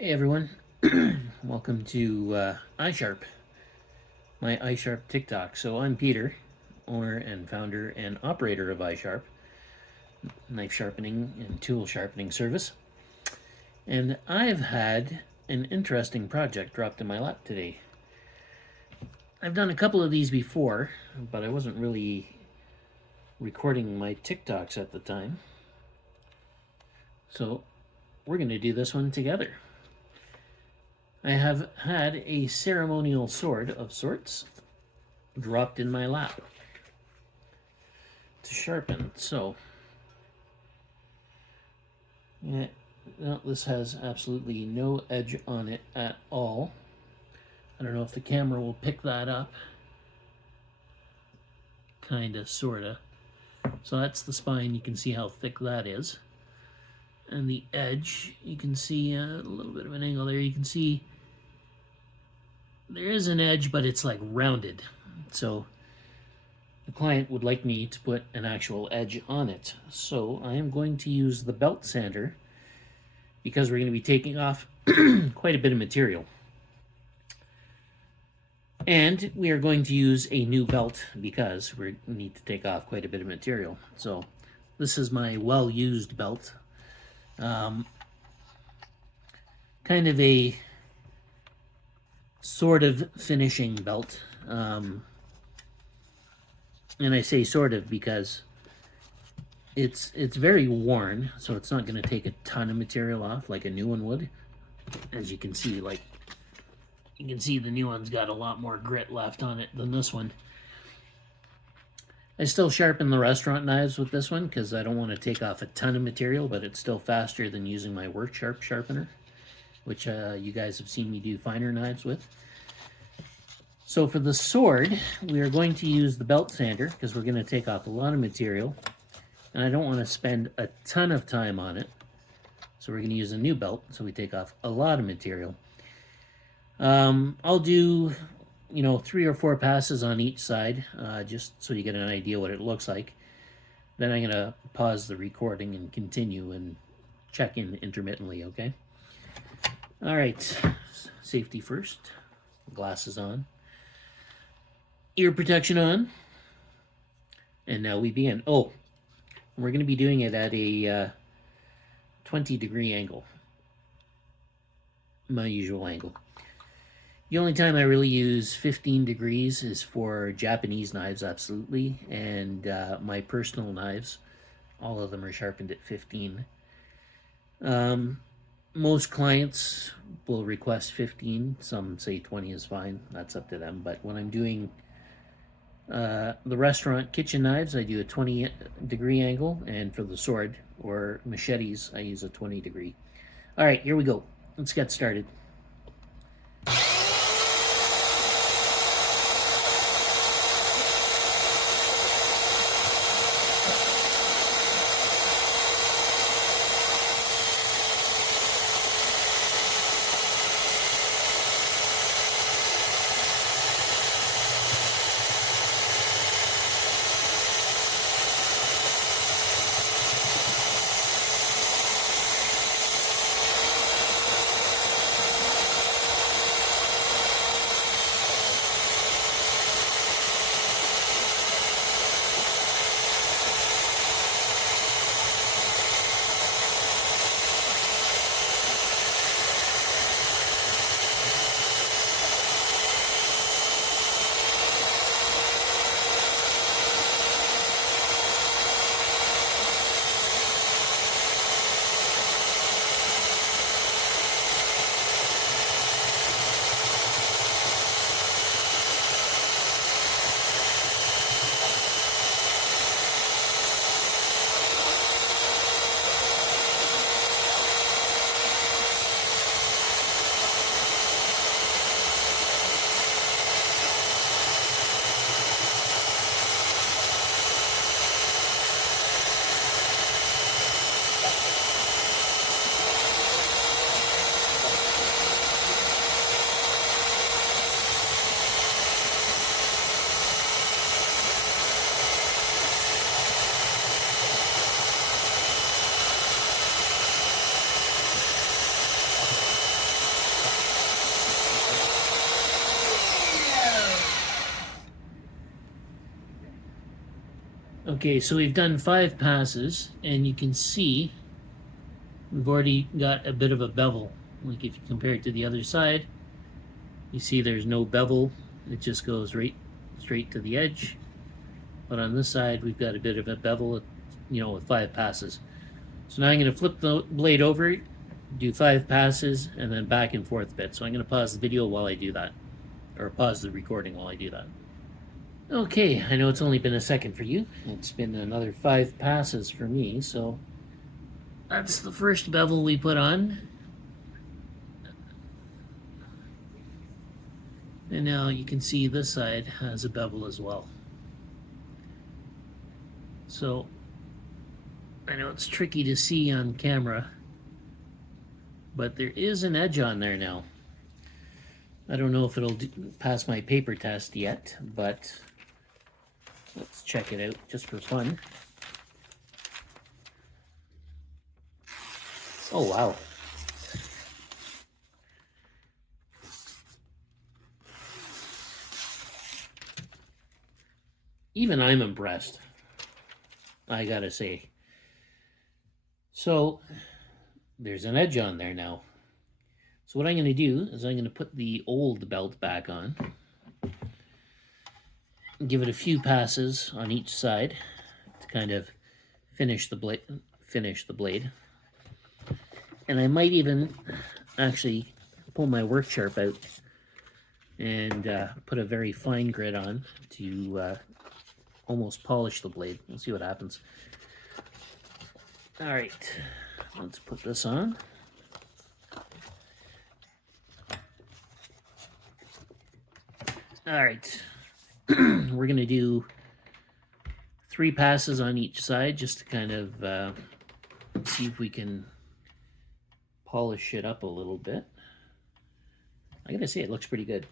Hey everyone, welcome to iSharp, my iSharp TikTok. So I'm Peter, owner and founder and operator of iSharp, knife sharpening and tool sharpening service. And I've had an interesting project dropped in my lap today. I've done a couple of these before, but I wasn't really recording my TikToks at the time. So we're going to do this one together. I have had a ceremonial sword of sorts dropped in my lap to sharpen. So, yeah, no, this has absolutely no edge on it at all. I don't know if the camera will pick that up. Kinda, sorta. So that's the spine. You can see how thick that is. And the edge, you can see a little bit of an angle there. You can see there is an edge, but it's like rounded. So the client would like me to put an actual edge on it. So I am going to use the belt sander because we're going to be taking off quite a bit of material. And we are going to use a new belt because we need to take off quite a bit of material. So this is my well-used belt. Kind of a sort of finishing belt. And I say sort of because it's very worn, so it's not going to take a ton of material off like a new one would. As you can see, the new one's got a lot more grit left on it than this one. I still sharpen the restaurant knives with this one because I don't want to take off a ton of material, but it's still faster than using my work sharp sharpener, which you guys have seen me do finer knives with. So for the sword, we are going to use the belt sander because we're going to take off a lot of material, and I don't want to spend a ton of time on it. So we're going to use a new belt so we take off a lot of material. I'll do 3 or 4 passes on each side, just so you get an idea what it looks like. Then I'm going to pause the recording and continue and check in intermittently, okay? All right, safety first, glasses on, ear protection on, and now we begin. Oh, we're going to be doing it at a 20-degree angle, my usual angle. The only time I really use 15 degrees is for Japanese knives, absolutely, and my personal knives. All of them are sharpened at 15. Most clients will request 15. Some say 20 is fine. That's up to them. But when I'm doing the restaurant kitchen knives, I do a 20-degree angle, and for the sword or machetes, I use a 20-degree. All right, here we go. Let's get started. Okay, so we've done 5 passes, and you can see we've already got a bit of a bevel. Like if you compare it to the other side, you see there's no bevel. It just goes right straight to the edge. But on this side, we've got a bit of a bevel, you know, with 5 passes. So now I'm going to flip the blade over, do 5 passes, and then back and forth a bit. So I'm going to pause the video while I do that, or pause the recording while I do that. Okay, I know it's only been a second for you. It's been another 5 passes for me, so that's the first bevel we put on. And now you can see this side has a bevel as well. So I know it's tricky to see on camera, but there is an edge on there now. I don't know if it'll pass my paper test yet, but let's check it out just for fun. Oh, wow. Even I'm impressed, I gotta say. So there's an edge on there now. So what I'm going to do is I'm going to put the old belt back on, give it a few passes on each side to kind of finish the blade. And I might even actually pull my work sharp out and put a very fine grit on to almost polish the blade. We'll see what happens. All right, let's put this on. All right, we're going to do 3 passes on each side just to kind of see if we can polish it up a little bit. I gotta say, it looks pretty good.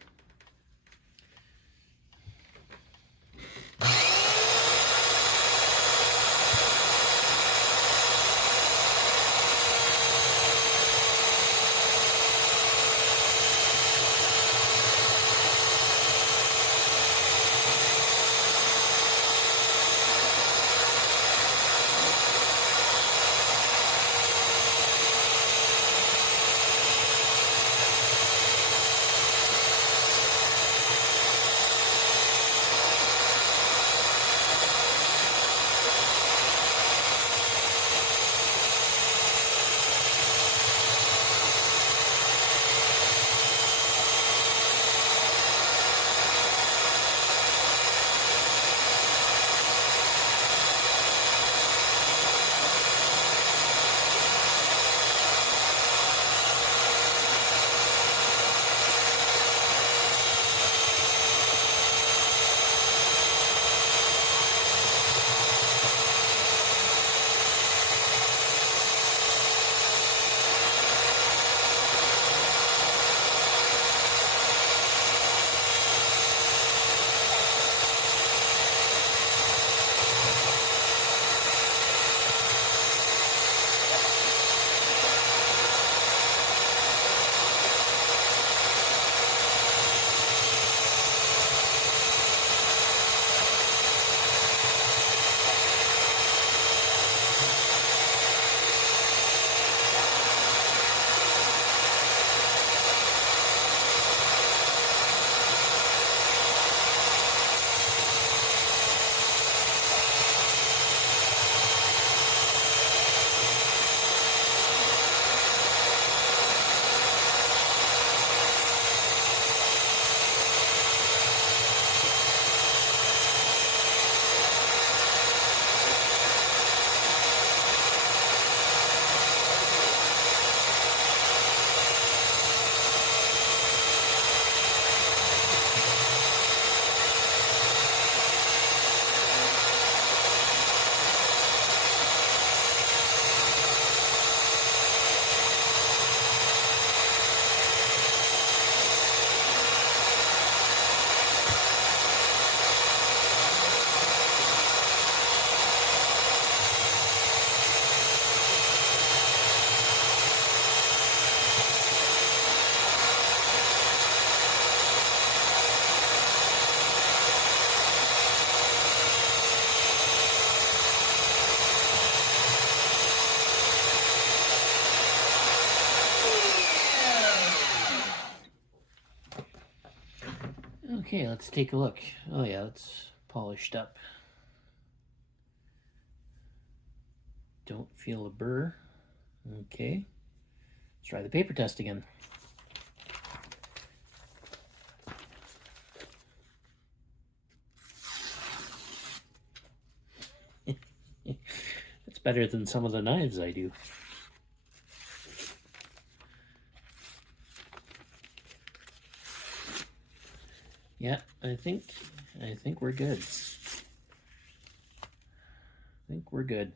Okay, let's take a look. Oh yeah, it's polished up. Don't feel a burr. Okay, let's try the paper test again. It's better than some of the knives I do. Yeah, I think we're good. I think we're good.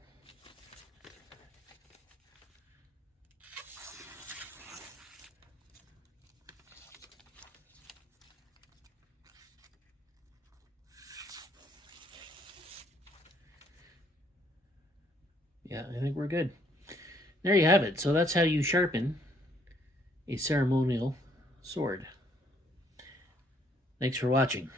Yeah, I think we're good. There you have it. So that's how you sharpen a ceremonial sword. Thanks for watching.